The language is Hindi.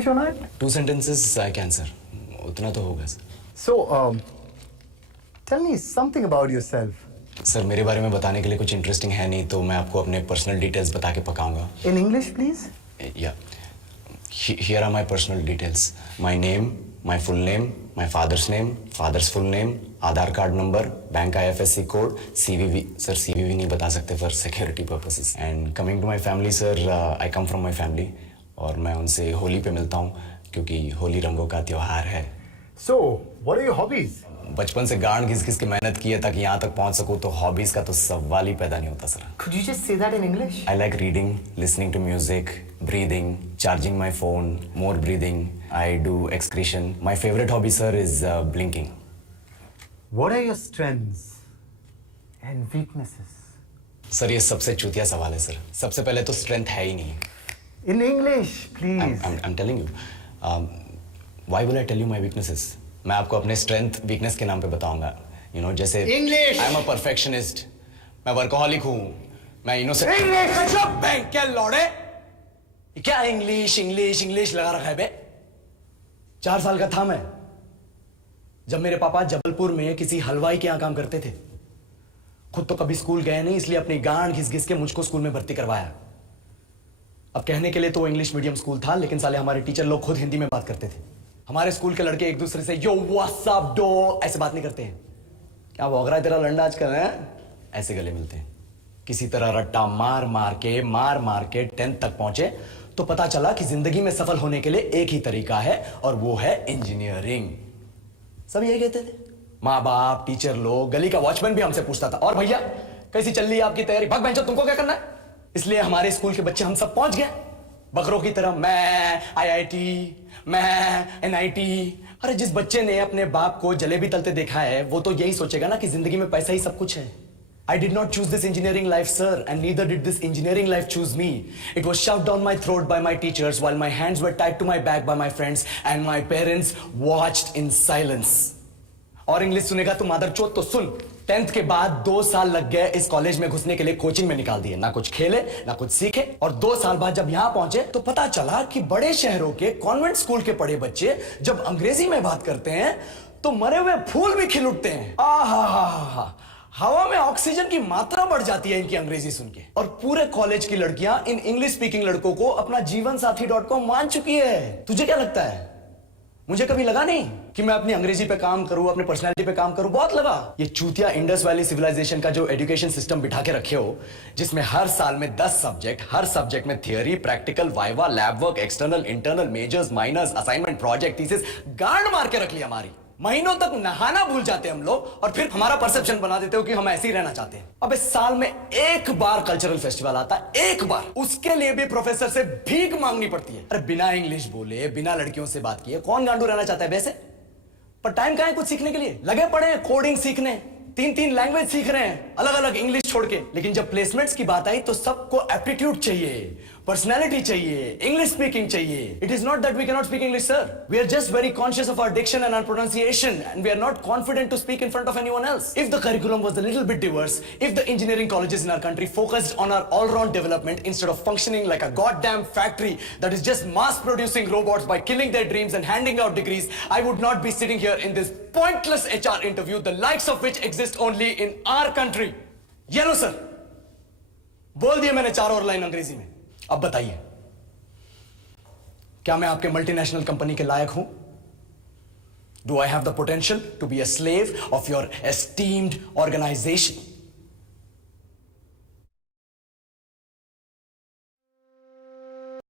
English or not? 2 sentences I can, sir. उतना तो होगा sir. So, tell me something about yourself. Sir मेरे बारे में बताने के लिए कुछ इंटरेस्टिंग है नहीं, तो मैं आपको अपने पर्सनल डिटेल्स बता के पकाऊंगा. In English, please. Yeah. Here are my personal details. My name, my full name, my father's name, father's full name, Aadhaar card number, bank IFSC code, CVV. Sir CVV नहीं बता सकते for security purposes. And coming to my family, sir, I come from my family. और मैं उनसे होली पे मिलता हूँ क्योंकि होली रंगों का त्योहार है. So, what are your hobbies? बचपन से गांड घिस घिस के मेहनत की है ताकि यहाँ तक पहुँच सकूँ, तो हॉबीज का तो सवाल ही पैदा नहीं होता sir. Could you just say that in English? I like reading, listening to music, breathing, charging my phone, more breathing. I do excretion. My favorite hobby, sir, is blinking. What are your strengths and weaknesses? Sir ये सबसे चूतिया सवाल है सर. सबसे पहले तो स्ट्रेंथ है ही नहीं. In English, please. I'm telling you. Why will I tell you my weaknesses? मैं आपको अपने स्ट्रेंथ वीकनेस के नाम पे बताऊंगा. You know, जैसे English. I'm a perfectionist. मैं वर्कोहॉलिक हूँ. मैं इनोसेंट. English. चुप बैंक क्या लौड़े? क्या इंग्लिश इंग्लिश इंग्लिश लगा रखा है बे? 4 साल का था मैं जब मेरे पापा जबलपुर में किसी हलवाई के यहाँ काम करते थे. खुद तो कभी स्कूल गए नहीं, इसलिए अपनी गांड घिस घिस के मुझको स्कूल में भर्ती करवाया. अब कहने के लिए तो वो इंग्लिश मीडियम स्कूल था, लेकिन साले हमारे टीचर लोग खुद हिंदी में बात करते थे. हमारे स्कूल के लड़के एक दूसरे से यो व्हाट्स अप डो ऐसे बात नहीं करते हैं. क्या भौंक रहा है तेरा लंडा आजकल है? ऐसे गले मिलते हैं. किसी तरह रट्टा मार मार के 10th तक पहुंचे तो पता चला कि जिंदगी में सफल होने के लिए एक ही तरीका है, और वो है इंजीनियरिंग. सब यही कहते थे. माँ बाप, टीचर लोग, गली का वॉचमैन भी हमसे पूछता था, और भैया कैसी चल रही है आपकी तैयारी? भाग बेंचो, तुमको क्या करना है? इसलिए हमारे स्कूल के बच्चे हम सब पहुंच गए बकरों की तरह. मैं IIT, मैं NIT. अरे जिस बच्चे ने अपने बाप को जलेबी तलते देखा है वो तो यही सोचेगा ना कि जिंदगी में पैसा ही सब कुछ है. I did not choose this engineering life, sir, and neither did this engineering life choose me. It was shoved down my throat by my teachers while my hands were tied to my back by my friends and my parents watched in silence. और इंग्लिश सुनेगा तो मादर चोद तो सुन. 10th के बाद 2 साल लग गए इस कॉलेज में घुसने के लिए. कोचिंग में निकाल दिए, ना कुछ खेले ना कुछ सीखे. और 2 साल बाद जब यहाँ पहुंचे तो पता चला कि बड़े शहरों के कॉन्वेंट स्कूल के पढ़े बच्चे जब अंग्रेजी में बात करते हैं तो मरे हुए फूल भी खिल उठते हैं. आहा, हवा में ऑक्सीजन की मात्रा बढ़ जाती है इनकी अंग्रेजी सुन के. और पूरे कॉलेज की लड़कियां इन इंग्लिश स्पीकिंग लड़कों को अपना जीवन साथी.com मान चुकी है. तुझे क्या लगता है? मुझे कभी लगा नहीं कि मैं अपनी अंग्रेजी पे काम करूं, अपनी पर्सनालिटी पे काम करूं. बहुत लगा. ये चूतिया इंडस वैली सिविलाइजेशन का जो एजुकेशन सिस्टम बिठा के रखे हो, जिसमें हर साल में 10 सब्जेक्ट, हर सब्जेक्ट में theory, practical, viva, lab work, external, internal, majors, minors, assignment, project, thesis, गांड मार के रख लिया हमारी. महीनों तक नहाना भूल जाते हम लोग, और फिर हमारा परसेप्शन बना देते हो कि हम ऐसे ही रहना चाहते हैं. अब इस साल में एक बार कल्चरल फेस्टिवल आता है, एक बार. उसके लिए भी प्रोफेसर से भीख मांगनी पड़ती है. अरे बिना इंग्लिश बोले, बिना लड़कियों से बात किए कौन गांडू रहना चाहता है वैसे? पर टाइम कहां है कुछ सीखने के लिए? लगे पड़े हैं कोडिंग सीखने, 3 लैंग्वेज सीख रहे हैं अलग अलग इंग्लिश छोड़ के. लेकिन जब प्लेसमेंट्स की बात आई तो सबको एप्टीट्यूड चाहिए, पर्सनैलिटी चाहिए, इंग्लिश स्पीकिंग चाहिए. It is not that we can not speak English, sir. We are just very conscious of our diction and our pronunciation, and we are not confident to speak in front of anyone else. If the curriculum was a little bit diverse, if the engineering colleges in our country focused on our all round development instead of functioning like a goddamn factory that is just mass producing robots by killing their dreams and handing out degrees, I would not be sitting here in this pointless HR interview, the likes of which exist only in our country. ये लो सर, बोल दिया मैंने 4 और लाइन अंग्रेजी में. अब बताइए, क्या मैं आपके मल्टीनेशनल कंपनी के लायक हूं? Do I have the potential to be a slave of your esteemed organization?